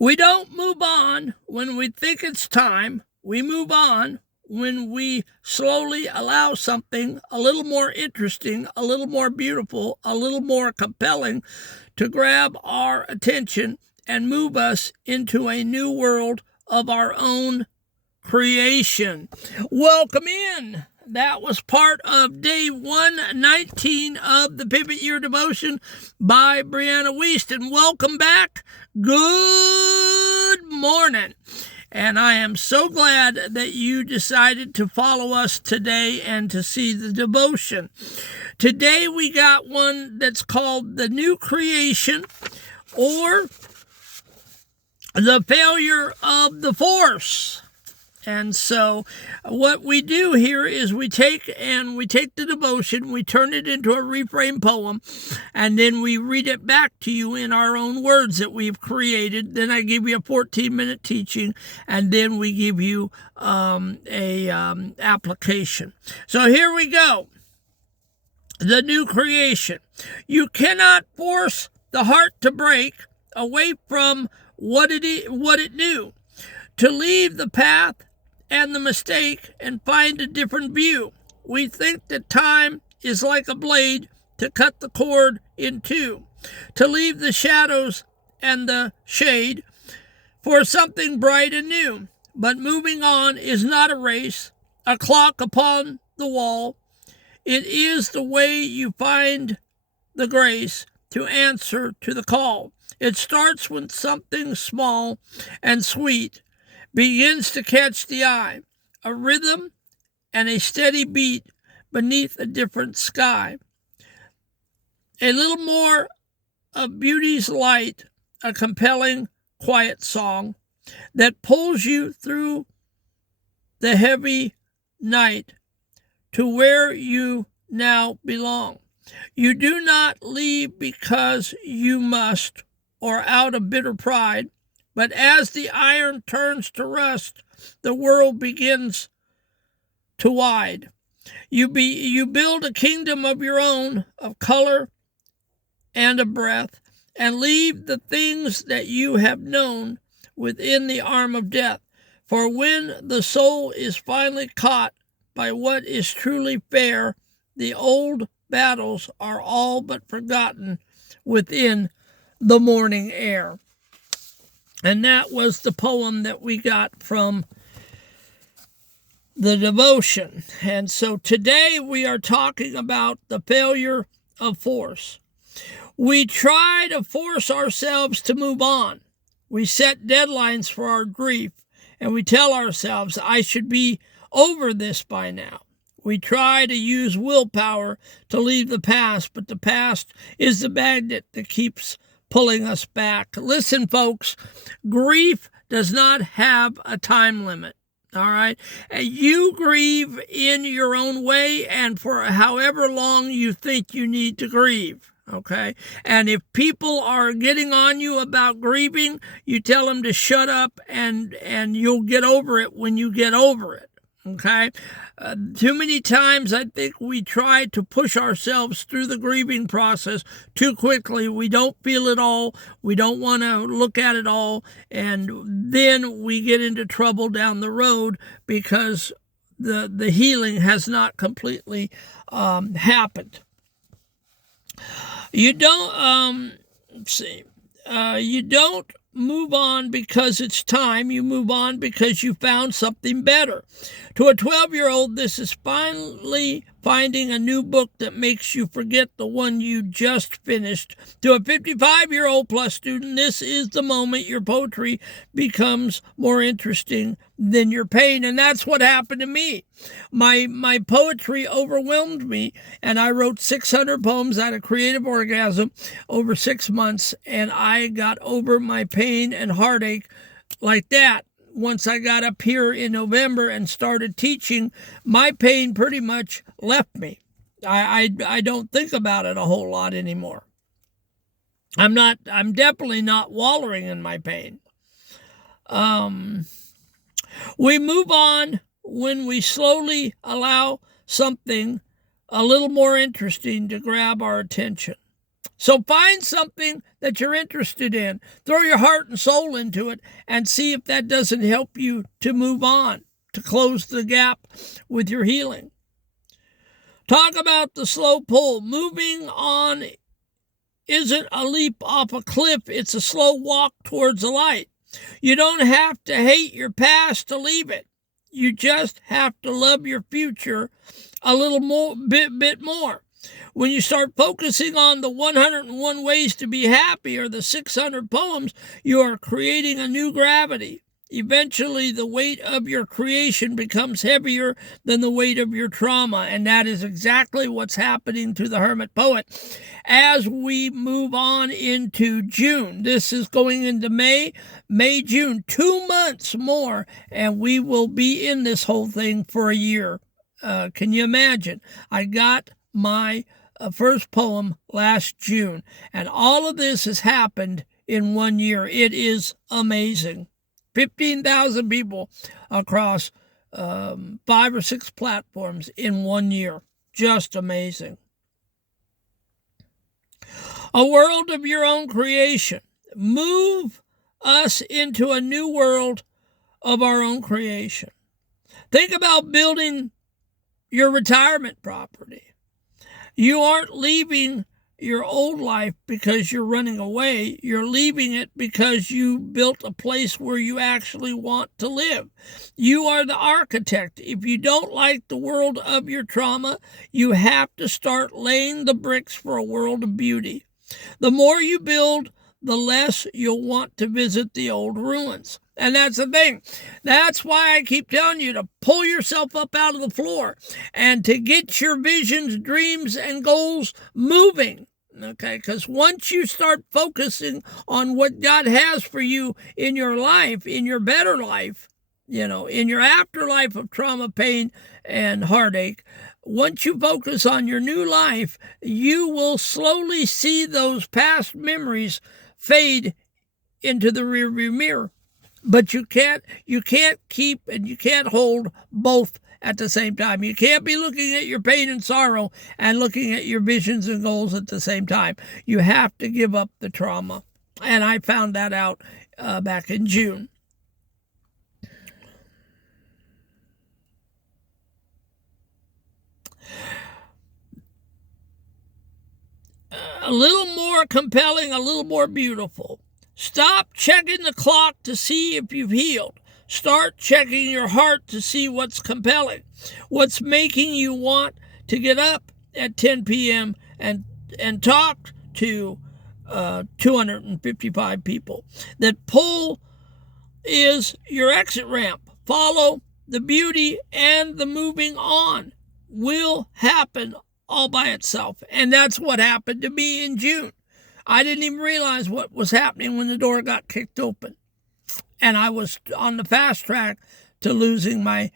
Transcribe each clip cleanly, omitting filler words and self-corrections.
We don't move on when we think it's time. We move on when we slowly allow something a little more interesting, a little more beautiful, a little more compelling to grab our attention and move us into a new world of our own creation. Welcome in. That was part of day 119 of the Pivot Year Devotion by Brianna Wiest. And welcome back. Good morning. And I am so glad that you decided to follow us today and to see the devotion. Today we got one that's called The New Creation, or The Failure of the Force. And so what we do here is we take the devotion, we turn it into a reframed poem, and then we read it back to you in our own words that we've created. Then I give you a 14-minute teaching, and then we give you a application. So here we go. The New Creation. You cannot force the heart to break away from what it knew, to leave the path and the mistake and find a different view. We think that time is like a blade to cut the cord in two, to leave the shadows and the shade for something bright and new. But moving on is not a race, a clock upon the wall. It is the way you find the grace to answer to the call. It starts when something small and sweet begins to catch the eye, a rhythm and a steady beat beneath a different sky. A little more of beauty's light, a compelling, quiet song that pulls you through the heavy night to where you now belong. You do not leave because you must or out of bitter pride, but as the iron turns to rust, the world begins to wide. You build a kingdom of your own, of color and of breath, and leave the things that you have known within the arm of death. For when the soul is finally caught by what is truly fair, the old battles are all but forgotten within the morning air. And that was the poem that we got from the devotion. And so today we are talking about the failure of force. We try to force ourselves to move on. We set deadlines for our grief, and we tell ourselves, I should be over this by now. We try to use willpower to leave the past, but the past is the magnet that keeps pulling us back. Listen, folks, grief does not have a time limit. All right. You grieve in your own way and for however long you think you need to grieve. Okay. And if people are getting on you about grieving, you tell them to shut up and you'll get over it when you get over it. Okay. Too many times I think we try to push ourselves through the grieving process too quickly. We don't feel it all. We don't want to look at it all. And then we get into trouble down the road because the healing has not completely happened. You don't, you don't move on because it's time. You move on because you found something better. To a 12-year-old, this is finally finding a new book that makes you forget the one you just finished. To a 55-year-old plus student, this is the moment your poetry becomes more interesting than your pain. And that's what happened to me. My poetry overwhelmed me, and I wrote 600 poems out of creative orgasm over 6 months, and I got over my pain and heartache like that. Once I got up here in November and started teaching, my pain pretty much left me. I don't think about it a whole lot anymore. I'm definitely not wallowing in my pain. We move on when we slowly allow something a little more interesting to grab our attention. So find something that you're interested in. Throw your heart and soul into it and see if that doesn't help you to move on, to close the gap with your healing. Talk about the slow pull. Moving on isn't a leap off a cliff. It's a slow walk towards the light. You don't have to hate your past to leave it. You just have to love your future a little more, bit more. When you start focusing on the 101 ways to be happy or the 600 poems, you are creating a new gravity. Eventually, the weight of your creation becomes heavier than the weight of your trauma, and that is exactly what's happening to the Hermit Poet as we move on into June. This is going into May, June, 2 months more, and we will be in this whole thing for a year. Can you imagine? I got my first poem last June, and all of this has happened in 1 year. It is amazing. 15,000 people across 5 or 6 platforms in 1 year. Just amazing. A world of your own creation. Move us into a new world of our own creation. Think about building your retirement property. You aren't leaving your old life because you're running away. You're leaving it because you built a place where you actually want to live. You are the architect. If you don't like the world of your trauma, you have to start laying the bricks for a world of beauty. The more you build, the less you'll want to visit the old ruins. And that's the thing. That's why I keep telling you to pull yourself up out of the floor and to get your visions, dreams, and goals moving. Okay, because once you start focusing on what God has for you in your life, in your better life, in your afterlife of trauma, pain, and heartache, once you focus on your new life, you will slowly see those past memories fade into the rearview mirror. But you can't keep and you can't hold both at the same time. You can't be looking at your pain and sorrow and looking at your visions and goals at the same time. You have to give up the trauma. And I found that out back in June. A little more compelling, a little more beautiful. Stop checking the clock to see if you've healed. Start checking your heart to see what's compelling, what's making you want to get up at 10 p.m. and talk to 255 people. That pull is your exit ramp. Follow the beauty, and the moving on will happen all by itself. And that's what happened to me in June. I didn't even realize what was happening when the door got kicked open. And I was on the fast track to losing my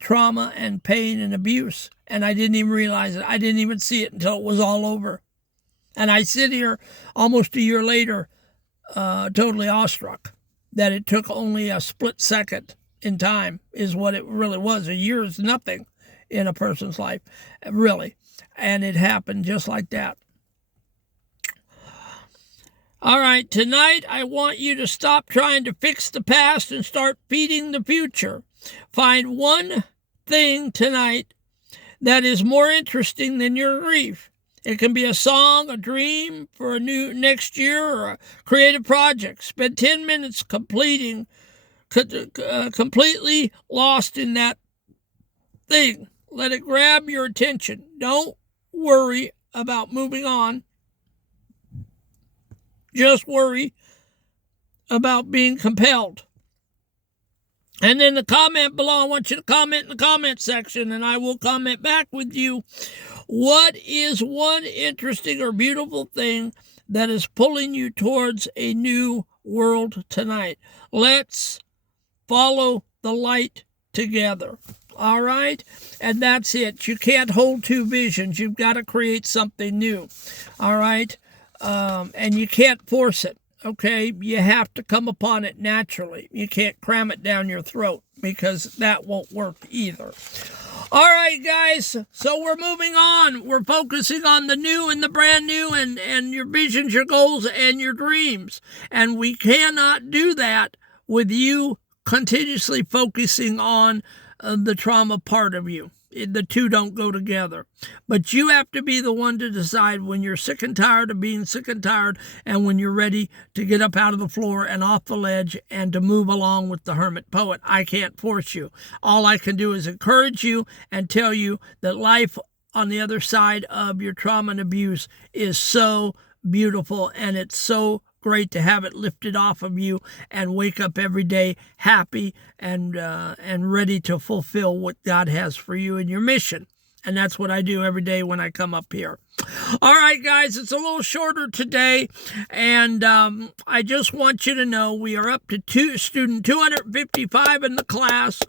trauma and pain and abuse. And I didn't even realize it. I didn't even see it until it was all over. And I sit here almost a year later, totally awestruck that it took only a split second in time is what it really was. A year is nothing in a person's life, really. And it happened just like that. All right, tonight I want you to stop trying to fix the past and start feeding the future. Find one thing tonight that is more interesting than your grief. It can be a song, a dream for a new next year, or a creative project. Spend 10 minutes completely lost in that thing. Let it grab your attention. Don't worry about moving on. Just worry about being compelled. And then the comment below, I want you to comment in the comment section, and I will comment back with you. What is one interesting or beautiful thing that is pulling you towards a new world tonight? Let's follow the light together. All right? And that's it. You can't hold two visions. You've got to create something new. All right? And you can't force it, okay? You have to come upon it naturally. You can't cram it down your throat because that won't work either. All right, guys. So we're moving on. We're focusing on the new and the brand new and your visions, your goals, and your dreams. And we cannot do that with you continuously focusing on the trauma part of you. The two don't go together. But you have to be the one to decide when you're sick and tired of being sick and tired and when you're ready to get up out of the floor and off the ledge and to move along with the hermit poet. I can't force you. All I can do is encourage you and tell you that life on the other side of your trauma and abuse is so beautiful, and it's so great to have it lifted off of you and wake up every day happy and ready to fulfill what God has for you and your mission. And that's what I do every day when I come up here. All right, guys, it's a little shorter today, and I just want you to know we are up to student 255 in the class.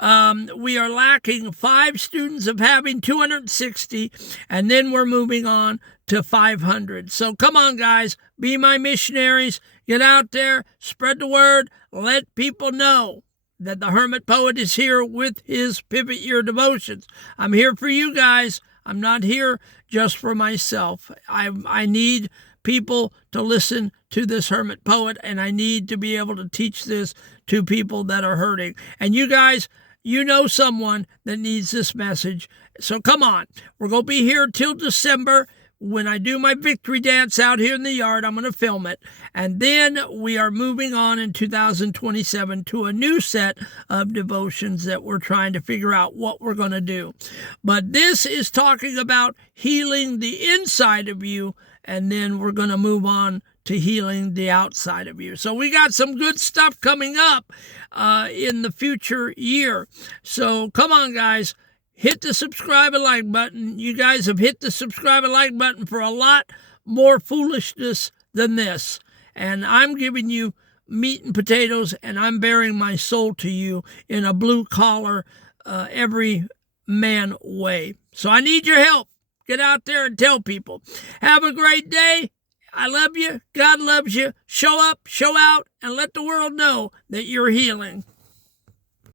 We are lacking 5 students of having 260, and then we're moving on to 500. So come on, guys, be my missionaries. Get out there, spread the word, let people know that the Hermit Poet is here with his Pivot Year Devotions. I'm here for you guys. I'm not here just for myself. I need people to listen to this Hermit Poet, and I need to be able to teach this to people that are hurting. And you guys, you know someone that needs this message. So come on. We're going to be here till December. When I do my victory dance out here in the yard, I'm going to film it. And then we are moving on in 2027 to a new set of devotions that we're trying to figure out what we're going to do. But this is talking about healing the inside of you, and then we're going to move on to healing the outside of you. So we got some good stuff coming up in the future year. So come on, guys. Hit the subscribe and like button. You guys have hit the subscribe and like button for a lot more foolishness than this. And I'm giving you meat and potatoes, and I'm bearing my soul to you in a blue-collar, every man way. So I need your help. Get out there and tell people. Have a great day. I love you. God loves you. Show up, show out, and let the world know that you're healing.